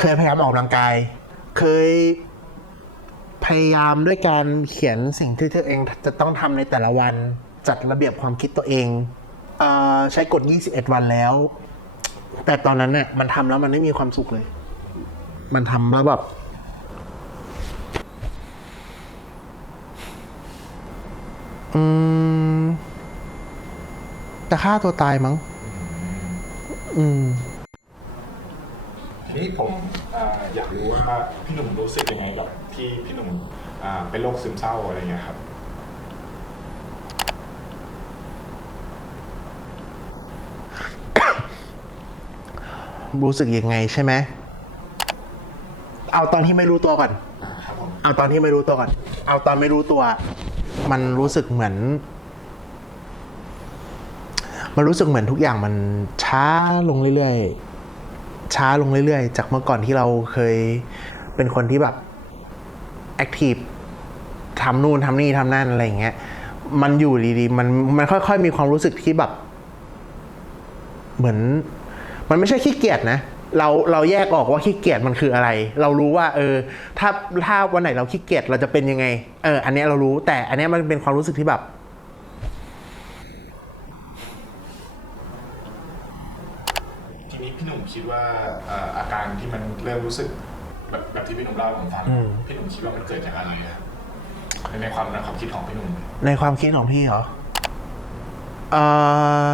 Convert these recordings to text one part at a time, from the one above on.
เคยพยายามออกกำลังกาย เคยพยายามด้วยการเขียนสิ่งที่ตัวเองจะต้องทำในแต่ละวัน จัดระเบียบความคิดตัวเองเออใช้กฎ 21 วันแล้ว แต่ตอนนั้นเนี่ยมันทำแล้วมันไม่มีความสุขเลย มันทำแล้วแบบอืมจะฆ่าตัวตายมั้ง อืม นี่ผมอ่าอยากรู้ว่าพี่หนุ่มรู้สึกยังไงกับที่พี่หนุ่มอ่าเป็นโรคซึมเศร้าอะไรเงี้ยครับ รู้สึกยังไงใช่ไหม เอาตอนที่ไม่รู้ตัวก่อนครับผมเอาตอนที่ไม่รู้ตัวก่อน เอาตอนไม่รู้ตัว มันรู้สึกเหมือน มันรู้สึกเหมือนทุกอย่างมันช้าลงเรื่อยๆ ช้าลงเรื่อยๆ จากเมื่อก่อนที่เราเคยเป็นคนที่แบบแอคทีฟทำนู่นทำนี่ทำนั่นอะไรอย่างเงี้ย มันอยู่ดีๆ มันมันค่อยๆ มีความรู้สึกที่แบบ เหมือน มันไม่ใช่ขี้เกียจนะเราเราแยกออกว่าขี้เกียจมันคืออะไร เรารู้ว่า เออ ถ้าถ้าวันไหนเราขี้เกียจเราจะเป็นยังไง เออ อันนี้เรารู้แต่อันนี้มันเป็นความรู้สึกที่แบบ ทีนี้พี่หนุ่ม คิดว่าอ่าอาการที่มันเริ่มรู้สึกแบบแบบที่พี่หนุ่มเล่าให้ผมฟังอืม พี่หนุ่มคิดว่ามันเกิดจากอะไรครับในในความในความคิดของพี่หนุ่มในความคิดของพี่เหรอเอ่อ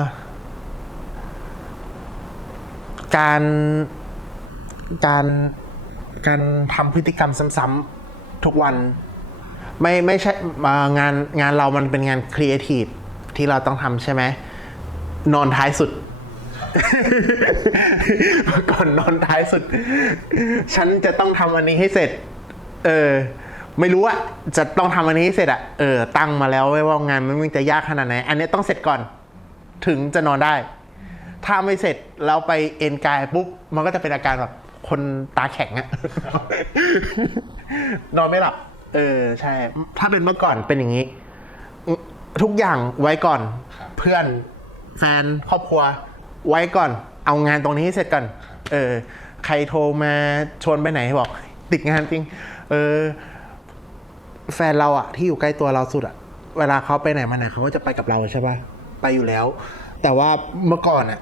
การการการทำพฤติกรรมซ้ำๆทุกวัน ไม่ไม่ใช่เอ่องานงานเรามันเป็นงานครีเอทีฟที่เราต้องทำใช่ไหมนอนท้ายสุด ก่อนนอนท้ายสุด ฉันจะต้องทำอันนี้ให้เสร็จ เออ ไม่รู้อะจะต้องทำอันนี้ให้เสร็จอะเออ ตั้งมาแล้วไว้ว่างานมันจะยากขนาดไหน อันนี้ต้องเสร็จก่อน ถึงจะนอนได้ ถ้าไม่เสร็จเราไปเอนกายปุ๊บ มันก็จะเป็นอาการแบบคนตาแข็งอะนอนไม่หลับ เออ ใช่ ถ้าเป็นเมื่อก่อนเป็นอย่างนี้ ทุกอย่างไว้ก่อนครับเพื่อน แฟน ครอบครัว ไว้ก่อน เอางานตรงนี้เสร็จก่อน เออ ใครโทรมาชวนไปไหนบอก ติดงานจริง เออ แฟนเราอะที่อยู่ใกล้ตัวเราสุดอะเวลาเขาไปไหนมาไหนเขาก็จะไปกับเราใช่ปะไปอยู่แล้ว แต่ว่าเมื่อก่อนอะ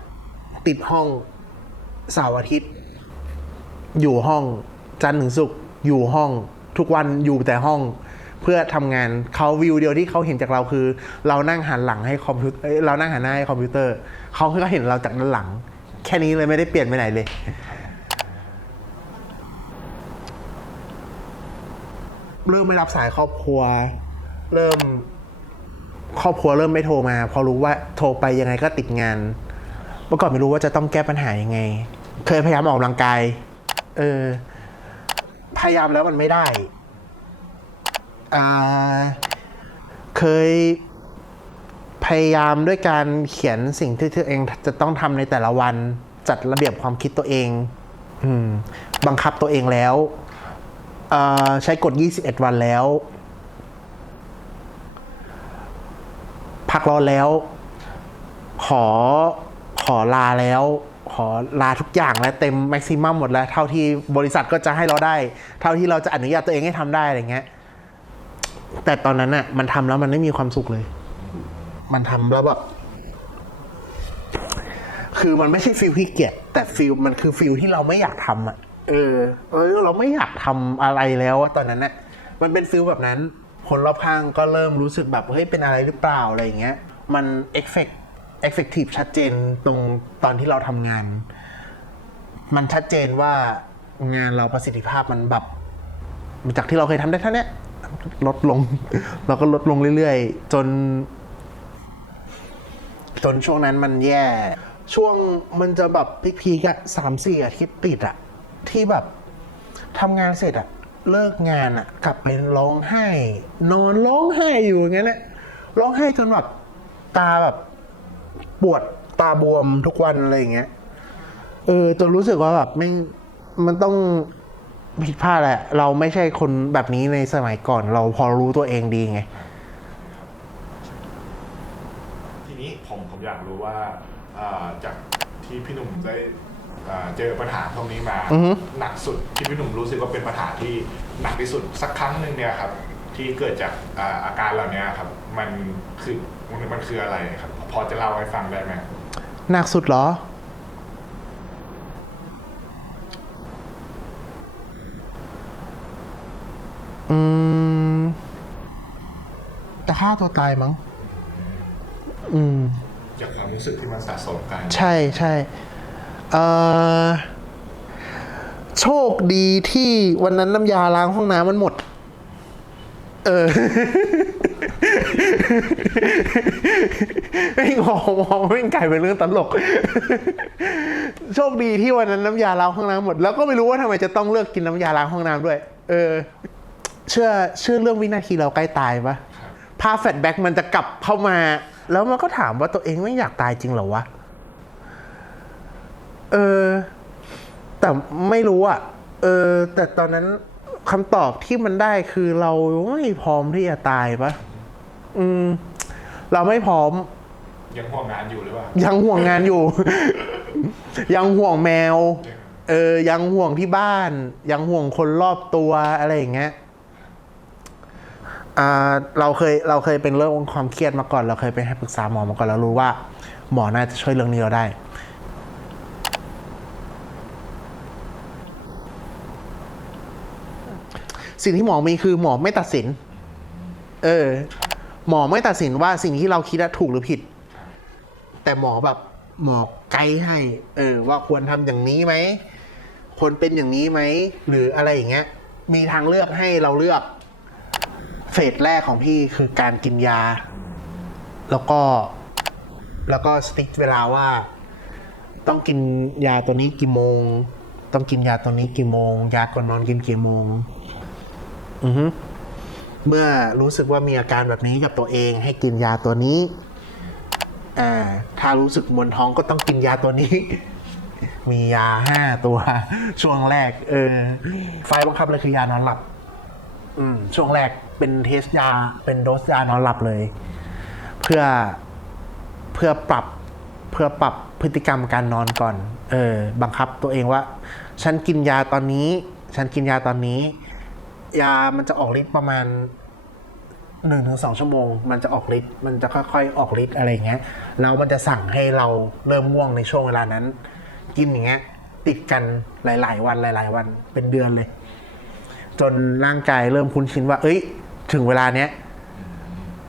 ติดห้องเสาร์อาทิตย์ อยู่ห้องจันทร์ถึงศุกร์อยู่ห้องทุกวันอยู่แต่ห้อง เพื่อทำงานเขาวิวเดียวที่เขาเห็นจากเราคือ เรานั่งหันหลังให้คอมพิวเตอร์เรานั่งหันหน้าให้คอมพิวเตอร์เขาก็เห็นเราจากด้านหลัง แค่นี้เลยไม่ได้เปลี่ยนไปไหนเลย เริ่มไม่รับสายครอบครัว เริ่มครอบครัวเริ่มไม่โทรมาเพอรู้ว่าโทรไปยังไงก็ติดงานเมื่อก่อนไม่รู้ว่าจะต้องแก้ปัญหายังไง เคยพยายามออกกำลังกาย เออ พยายามแล้วมันไม่ได้ เคยพยายามด้วยการเขียนสิ่งที่ตัวเองจะต้องทำในแต่ละวันจัดระเบียบความคิดตัวเอง อืม บังคับตัวเองแล้วใช้กฎ 21 วันแล้ว พักร้อนแล้ว ขอขอลาแล้ว ขอลาทุกอย่างและเต็มแม็กซิมัมหมดแล้ว เท่าที่บริษัทก็จะให้เราได้ เท่าที่เราจะอนุญาตตัวเองให้ทำได้อะไรเงี้ย แต่ตอนนั้นน่ะมันทำแล้วมันไม่มีความสุขเลย มันทำแล้วแบบคือมันไม่ใช่ฟิลที่เกียจแต่ฟิลมันคือฟิลที่เราไม่อยากทำอะเออ เออ เราไม่อยากทำอะไรแล้วอะตอนนั้นน่ะมันเป็นฟิลแบบนั้นคนรอบข้างก็เริ่มรู้สึกแบบเฮ้ยเป็นอะไรหรือเปล่าอะไรอย่างเงี้ย มันเอฟเฟกเอฟเฟกตีฟชัดเจนตรงตอนที่เราทำงาน มันชัดเจนว่างานเราประสิทธิภาพมันแบบจากที่เราเคยทำได้เท่าเนี้ย ลดลง เราก็ลดลงเรื่อยๆ จน จนช่วงนั้นมันแย่ ช่วงมันจะแบบพีคๆอะสามสี่อาทิตย์ติดอะที่แบบทำงานเสร็จอะเลิกงานอะกลับไปร้องไห้ นอนร้องไห้อยู่อย่างนั้นแหละร้องไห้จนแบบตาแบบ ปวดตาบวมทุกวันอะไรอย่างเงี้ยเออจนรู้สึกว่าแบบไม่มันต้อง ผิดพลาดแหละ เราไม่ใช่คนแบบนี้ในสมัยก่อน เราพอรู้ตัวเองดีไง ทีนี้ผมผมอยากรู้ว่าอ่าจากที่พี่หนุ่มได้อ่าเจอปัญหาพวกนี้มา อือฮึ หนักสุดที่พี่หนุ่มรู้สึกว่าเป็นปัญหาที่หนักที่สุดสักครั้งหนึ่งเนี่ยครับ ที่เกิดจากอ่าอาการเหล่านี้ครับ มันคือมันมันคืออะไรครับ พอจะเล่าให้ฟังได้ไหมหนักสุดเหรอ อืมจะฆ่าตัวตายมั้ง อืม จากความรู้สึกที่มันสะสมกันใช่ใช่เอ่อโชคดีที่วันนั้นน้ำยาล้างห้องน้ำมันหมด เออ ไม่งงมองไม่งกลายเป็นเรื่องตลก โชคดีที่วันนั้นน้ำยาล้างห้องน้ำหมด แล้วก็ไม่รู้ว่าทำไมจะต้องเลือกกินน้ำยาล้างห้องน้ำด้วย เออ เชื่อเชื่อเรื่องวินาทีเราใกล้ตายปะภาพแฟลชแบ็กมันจะกลับเข้ามา แล้วมันก็ถามว่าตัวเองไม่อยากตายจริงเหรอวะ เออ แต่ไม่รู้อะเออ แต่ตอนนั้นคำตอบที่มันได้คือเราไม่พร้อมที่จะตายปะอืม เราไม่พร้อม ยังห่วงงานอยู่หรือเปล่า ยังห่วงงานอยู่ ยังห่วงแมว เออ ยังห่วงที่บ้าน ยังห่วงคนรอบตัวอะไรอย่างเงี้ยอ่า เราเคยเราเคยเป็นเรื่องความเครียดมาก่อน เราเคยไปให้ปรึกษาหมอมาก่อนแล้วรู้ว่า หมอน่าจะช่วยเรื่องนี้เราได้ สิ่งที่หมอมีคือหมอไม่ตัดสิน เออ หมอไม่ตัดสินว่าสิ่งที่เราคิดอะถูกหรือผิด แต่หมอแบบหมอไกด์ให้ เออ ว่าควรทำอย่างนี้ไหมควรเป็นอย่างนี้ไหมหรืออะไรอย่างเงี้ยมีทางเลือกให้เราเลือก เฟสแรกของพี่คือการกินยา แล้วก็ แล้วก็สติ๊กเวลาว่า ต้องกินยาตัวนี้กี่โมง ต้องกินยาตัวนี้กี่โมง ยาก่อนนอนกินกี่โมง อือฮึเมื่อรู้สึกว่ามีอาการแบบนี้กับตัวเอง ให้กินยาตัวนี้อ่าถ้ารู้สึกมวนท้องก็ต้องกินยาตัวนี้ มียาห้าตัว ช่วงแรก เออ ไฟบังคับเลยคือยานอนหลับ อืม ช่วงแรก เป็นเทสยา เป็นโดสยานอนหลับเลย เพื่อเพื่อปรับเพื่อปรับพฤติกรรมการนอนก่อน เออ บังคับตัวเองว่า ฉันกินยาตอนนี้ ฉันกินยาตอนนี้ ยามันจะออกฤทธิ์ประมาณหนึ่งถึงสองชั่วโมง มันจะออกฤทธิ์มันจะค่อยๆ ออกฤทธิ์อะไรเงี้ยแล้วมันจะสั่งให้เราเริ่มง่วงในช่วงเวลานั้น กินอย่างเงี้ยติดกันหลาย ๆ วันหลาย ๆ วันเป็นเดือนเลย จนร่างกายเริ่มคุ้นชินว่า เอ้ย ถึงเวลาเนี้ย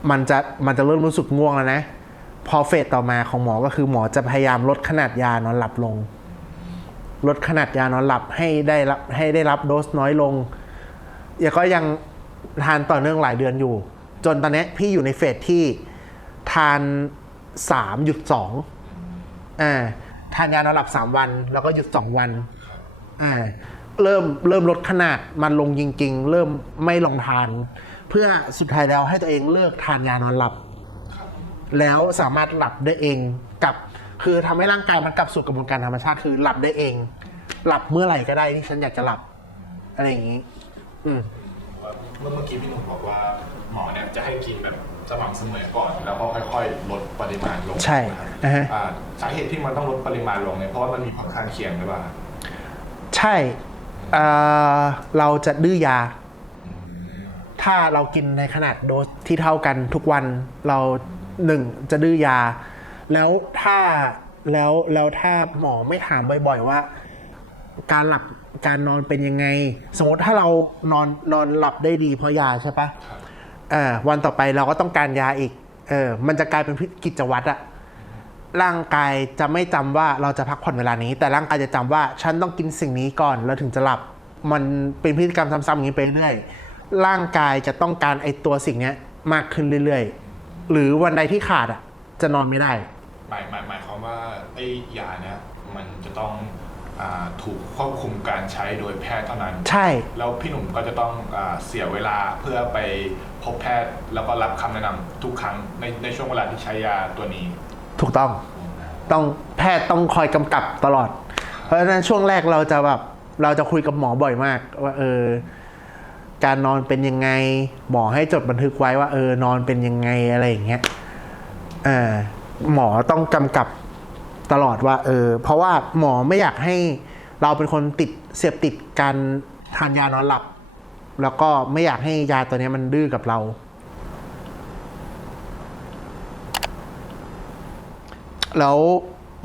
มันจะมันจะเริ่มรู้สึกง่วงแล้วนะ พอเฟสต่อมาของหมอก็คือหมอจะพยายามลดขนาดยานอนหลับลง ลดขนาดยานอนหลับให้ได้รับให้ได้รับโดสน้อยลงยังก็ยังทานต่อเนื่องหลายเดือนอยู่ จนตอนนี้พี่อยู่ในเฟสที่ทานสามหยุดสองอ่าทานยานอนหลับสามวัน แล้วก็หยุดสองวันอ่าเริ่มเริ่มลดขนาดมันลงจริง ๆ เริ่มไม่ลองทาน เพื่อสุดท้ายแล้วให้ตัวเองเลิกทานยานอนหลับ แล้วสามารถหลับได้เองกับคือทำให้ร่างกายมันกลับสู่กระบวนการธรรมชาติคือหลับได้เอง หลับเมื่อไหร่ก็ได้ที่ฉันอยากจะหลับ อะไรอย่างนี้ อืมเมื่อเมื่อกี้พี่หนุ่มบอกว่าหมอเนี่ยจะให้กินแบบสม่ำเสมอก่อน แล้วก็ค่อยๆลดปริมาณลงใช่นะครับอ่าฮะอ่าสาเหตุที่มันต้องลดปริมาณลงเนี่ยเพราะว่ามันมีผลข้างเคียงหรือเปล่าใช่เอ่อเราจะดื้อยา ถ้าเรากินในขนาดโดสที่เท่ากันทุกวันเราหนึ่งจะดื้อยา แล้วถ้าแล้วแล้วถ้าหมอไม่ถามบ่อยๆว่า การหลับการนอนเป็นยังไง สมมติถ้าเรานอนนอนหลับได้ดีเพราะยาใช่ปะเออวันต่อไปเราก็ต้องการยาอีกเออมันจะกลายเป็นกิจวัตรอะร่างกายจะไม่จำว่าเราจะพักผ่อนเวลานี้ แต่ร่างกายจะจำว่าฉันต้องกินสิ่งนี้ก่อนแล้วถึงจะหลับ มันเป็นพฤติกรรมซ้ำๆอย่างนี้ไปเรื่อย ร่างกายจะต้องการไอตัวสิ่งเนี้ยมากขึ้นเรื่อยๆ หรือวันใดที่ขาดอะ จะนอนไม่ได้ หมายหมายหมายความว่าไอ้ยาเนี่ยมันจะต้องอาถูกควบคุมการใช้โดยแพทย์เท่านั้น ใช่ แล้วพี่หนุ่มก็จะต้องอาเสียเวลาเพื่อไปพบแพทย์แล้วก็รับคำแนะนำทุกครั้งในในช่วงเวลาที่ใช้ยาตัวนี้ ถูกต้อง ต้องแพทย์ต้องคอยกำกับตลอด เพราะฉะนั้นช่วงแรกเราจะแบบเราจะคุยกับหมอบ่อยมาก ว่าเออ การนอนเป็นยังไงหมอให้จดบันทึกไว้ว่า เออนอนเป็นยังไงอะไรอย่างเงี้ยอ่าหมอต้องกำกับตลอดว่า เออ เพราะว่าหมอไม่อยากให้เราเป็นคนติดเสพติดการทานยานอนหลับ แล้วก็ไม่อยากให้ยาตัวนี้มันดื้อกับเรา แล้ว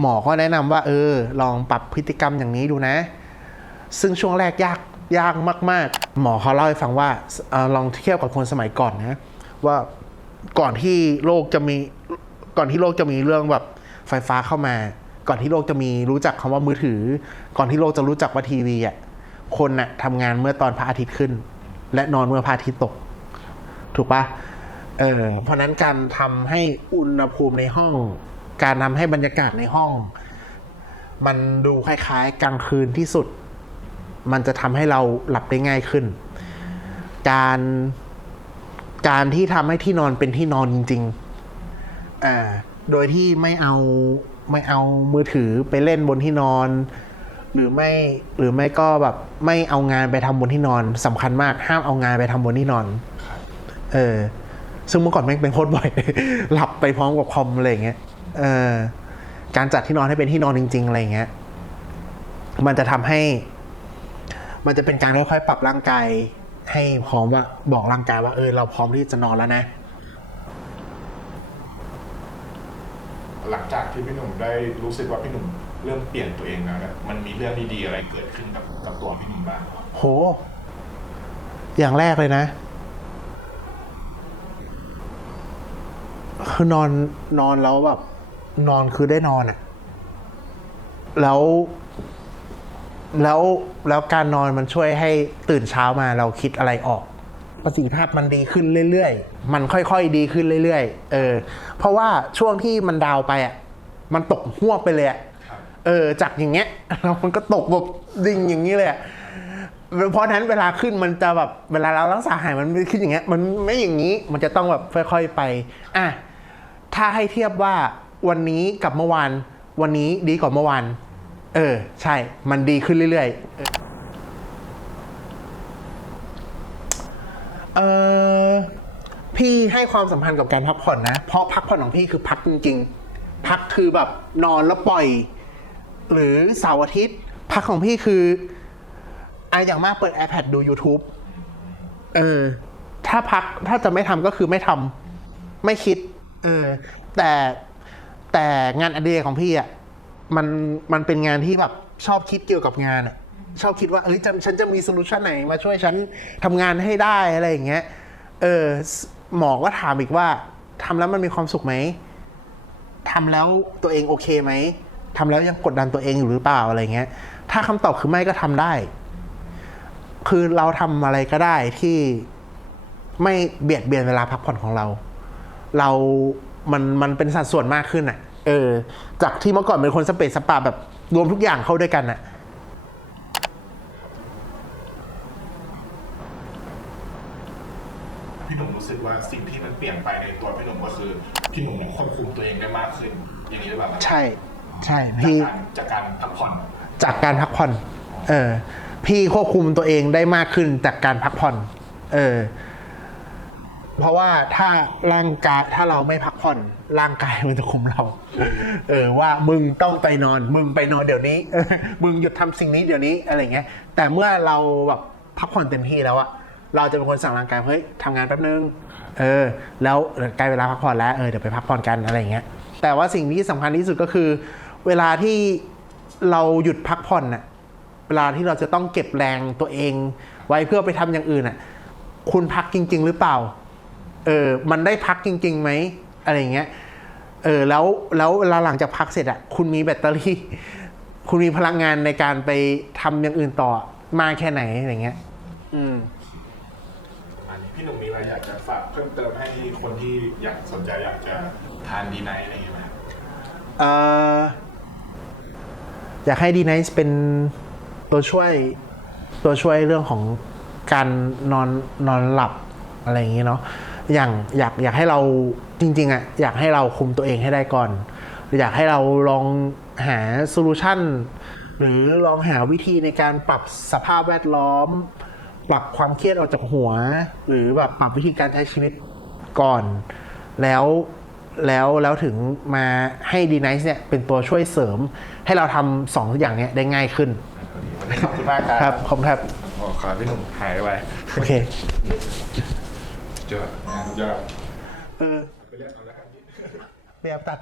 หมอก็แนะนำว่า เออ ลองปรับพฤติกรรมอย่างนี้ดูนะ ซึ่งช่วงแรกยาก ยากมาก ๆ หมอเขาเล่าให้ฟังว่าเออลองเทียบกับคนสมัยก่อนนะว่าก่อนที่โลกจะมีก่อนที่โลกจะมีเรื่องแบบไฟฟ้าเข้ามา ก่อนที่โลกจะมีรู้จักคำว่ามือถือ ก่อนที่โลกจะรู้จักว่าทีวีอะคนน่ะทำงานเมื่อตอนพระอาทิตย์ขึ้น และนอนเมื่อพระอาทิตย์ตก ถูกปะเออเพราะฉะนั้นการทำให้อุณหภูมิในห้อง การทำให้บรรยากาศในห้อง มันดูคล้ายๆ กลางคืนที่สุด มันจะทำให้เราหลับได้ง่ายขึ้น การการที่ทำให้ที่นอนเป็นที่นอนจริงๆอ่าโดยที่ไม่เอาไม่เอามือถือไปเล่นบนที่นอน หรือไม่หรือไม่ก็แบบไม่เอางานไปทำบนที่นอนสำคัญมาก ห้ามเอางานไปทำบนที่นอน เออ ซึ่งเมื่อก่อนแม่งเป็นโคตรบ่อย หลับไปพร้อมกับคอมอะไรอย่างเงี้ยเออการจัดที่นอนให้เป็นที่นอนจริง ๆ อะไรอย่างเงี้ย มันจะทำให้ มันจะเป็นการค่อยๆปรับร่างกาย ให้พร้อมว่าบอกร่างกายว่าเออเราพร้อมที่จะนอนแล้วนะ หลังจากที่พี่หนุ่มได้รู้สึกว่าพี่หนุ่มเริ่มเปลี่ยนตัวเองแล้วเนี่ยมันมีเรื่องดีๆอะไรเกิดขึ้นกับกับตัวพี่หนุ่มบ้างโห อย่างแรกเลยนะ คือนอนนอนแล้วแบบนอนคือได้นอนอะแล้ว แล้วแล้วการนอนมันช่วยให้ตื่นเช้ามาเราคิดอะไรออก ประสิทธิภาพมันดีขึ้นเรื่อยๆ มันค่อยๆดีขึ้นเรื่อยๆ เออ เพราะว่าช่วงที่มันดาวไปอะมันตกหวไปเลยอะเออจากอย่างเงี้ยแล้วมันก็ตกแบบดิ่งอย่างนี้เลยอะเพราะฉะนั้นเวลาขึ้นมันจะแบบเวลาเรารักษาหายมันไม่ขึ้นอย่างเงี้ย มันไม่อย่างนี้มันจะต้องแบบค่อยๆไปอะถ้าให้เทียบว่าวันนี้กับเมื่อวาน วันนี้ดีกว่าเมื่อวาน เออ ใช่ มันดีขึ้นเรื่อยๆเออเออพี่ให้ความสำคัญกับการพักผ่อนนะ เพราะพักผ่อนของพี่คือพักจริงๆ พักคือแบบนอนแล้วปล่อย หรือเสาร์อาทิตย์ พักของพี่คืออะอย่างมากเปิด iPad ดู YouTube เออ ถ้าพักถ้าจะไม่ทำก็คือไม่ทำไม่คิด เออ แต่แต่งานอดิเรกของพี่อะ มันมันเป็นงานที่แบบชอบคิดเกี่ยวกับงานอะชอบคิดว่าเอ้ยจะฉันจะมีโซลูชันไหนมาช่วยฉันทำงานให้ได้อะไรอย่างเงี้ยเออหมอก็ถามอีกว่าทำแล้วมันมีความสุขไหมทำแล้วตัวเองโอเคไหมทำแล้วยังกดดันตัวเองอยู่หรือเปล่าอะไรเงี้ย ถ้าคำตอบคือไม่ก็ทำได้ คือเราทำอะไรก็ได้ที่ไม่เบียดเบียนเวลาพักผ่อนของเรา เรา มัน มันเป็นสัดส่วนมากขึ้นอะ่ะ เออ จากที่เมื่อก่อนเป็นคนสเปซสปาแบบรวมทุกอย่างเข้าด้วยกันอะพี่หนุ่มรู้สึกว่าสิ่งที่มันเปลี่ยนไปในตัวพี่หนุ่มก็คือพี่หนุ่มเนี่ยควบคุมตัวเองได้มากขึ้น อย่างนี้หรือเปล่าครับใช่ ใช่จากพี่ การจากการพักผ่อนจากการพักผ่อน เออ พี่ควบคุมตัวเองได้มากขึ้นจากการพักผ่อน เออ เพราะว่าถ้าร่างกายถ้าเราไม่พักผ่อนร่างกายมันจะคุมเรา เออว่ามึงต้องไปนอน มึงไปนอนเดี๋ยวนี้มึงหยุดทำสิ่งนี้เดี๋ยวนี้อะไรเงี้ย แต่เมื่อเราแบบพักผ่อนเต็มที่แล้วอะเราจะเป็นคนสั่งร่างกายเฮ้ยทำงานแป๊บนึงเออ แล้วใกล้เวลาพักผ่อนแล้วเออเดี๋ยวไปพักผ่อนกันอะไรเงี้ยแต่ว่าสิ่งที่สำคัญที่สุดก็คือ เวลาที่เราหยุดพักผ่อนน่ะเวลาที่เราจะต้องเก็บแรงตัวเอง ไว้เพื่อไปทำอย่างอื่นอะคุณพักจริง ๆ หรือเปล่า เออมันได้พักจริงๆไหมอะไรอย่างเงี้ยเออแล้วแล้วเวลาหลังจากพักเสร็จอะคุณมีแบตเตอรี่ คุณมีพลังงานในการไปทำอย่างอื่นต่อมากแค่ไหนอะไรเงี้ย อืมอันนี้พี่หนุ่มมีอะไรอยากจะฝากเพิ่มเติมให้คนที่อยากสนใจอยากจะทานดีไนอะไรอย่างเงี้ยไหมครับเอ่ออยากให้ดีไนซ์เป็นตัวช่วยตัวช่วยเรื่องของการนอนนอนหลับอะไรอย่างนี้เนาะ อย่างอยากอยากให้เราจริงๆอะ่ะอยากให้เราคุมตัวเองให้ได้ก่อน อยากให้เราลองหาโซลูชันหรือลองหาวิธีในการปรับสภาพแวดล้อม ปรับความเครียดออกจากหัว หรือแบบปรับวิธีการใช้ชีวิตก่อน แล้วแล้วแล้วถึงมาให้ดีไนซ์เนี่ยเป็นตัวช่วยเสริม ให้เราทำสองอย่างเนี้ยได้ง่ายขึ้นขอบคุณมากครับ ขอบคุณครับขอขาพี่หนุ่มหายไป โอเค จอดสุดยอดไปเรียกเอาละครับ เรียบตัด